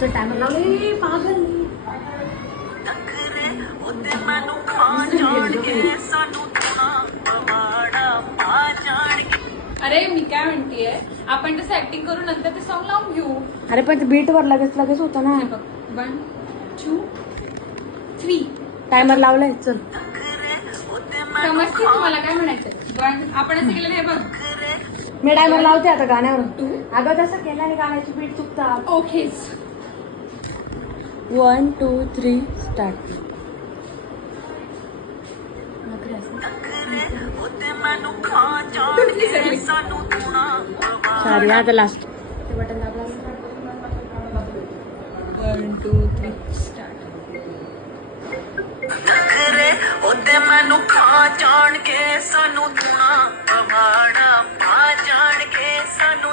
चल टाइमर लावले पागल अरे मी काय म्हणतेय, आपण तसं ऍक्टिंग करू नंतर ते सॉंग लावून घेऊ. अरे पण बीट वर लगेच लगेच होतं ना. 1 2 3 टायमर लावलाय चल. समजते तुम्हाला काय म्हणायचं. आपण असं केलं हे बघ. मी टायमर लावते आता गाण्यावर. अगं तसं केल्याने गाण्याची बीट चुकतात. Okay 1 2 3 start. सॉरी आता लास्ट. बटन दाबला. 1 2 3 स्टार्ट. ओते मैनू खा जान के सानू धुना पवाड़ा पा जान के सानू